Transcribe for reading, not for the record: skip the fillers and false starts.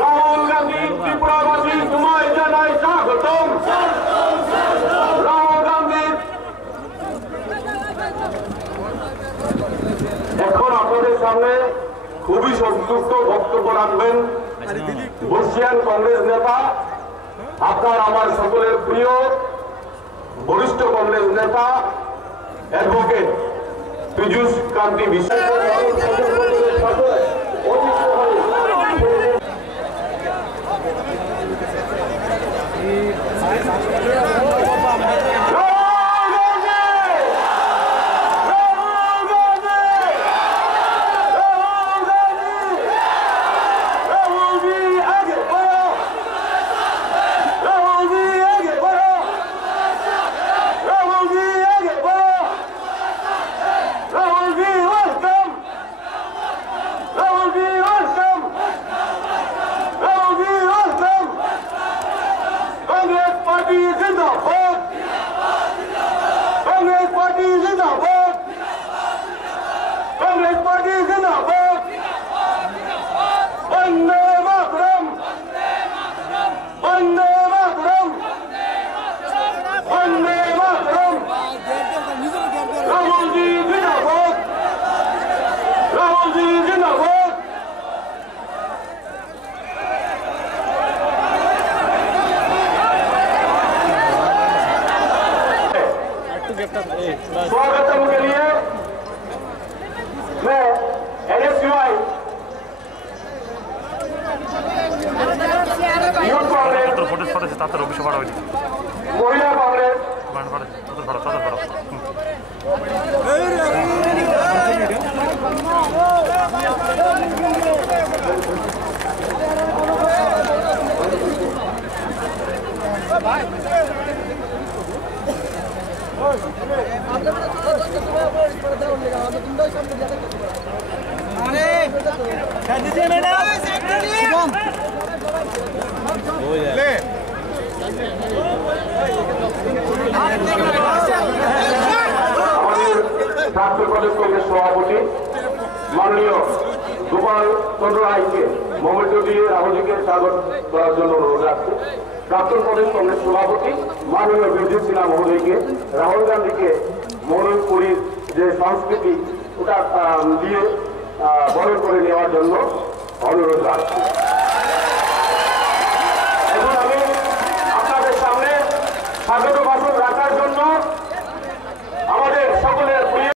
রাহুল গান্ধী ত্রিপুরাবাসী তোমায় জানাই স্বাগতম। রাহুল গান্ধী এখন আপনাদের সামনে খুবই সংযুক্ত বক্তব্য রাখবেন বর্ষিয়ান কংগ্রেস নেতা, আপনার আমার সকলের প্রিয় বরিষ্ঠ কংগ্রেস নেতা অ্যাডভোকেট পীযূষ কান্তি বিশ্বাস। स्वागतम के लिए मैं NSUI यूथ कांग्रेस महिला कांग्रेस ছাত্র প্রদেশ কংগ্রেস সভাপতি মাননীয় গোপাল চন্দ্র রায়কে মোমেন্ট দিয়ে রাহুলজিকে স্বাগত করার জন্য অনুরোধ রাখছি। প্রাক্তন প্রদেশ কংগ্রেস সভাপতি মাননীয় বীরজিৎ সিনহা মহোদয়কে রাহুল গান্ধীকে মনোপুরীর যে সংস্কৃতি ওটা দিয়ে বরণ করে নেওয়ার জন্য অনুরোধ রাখছি।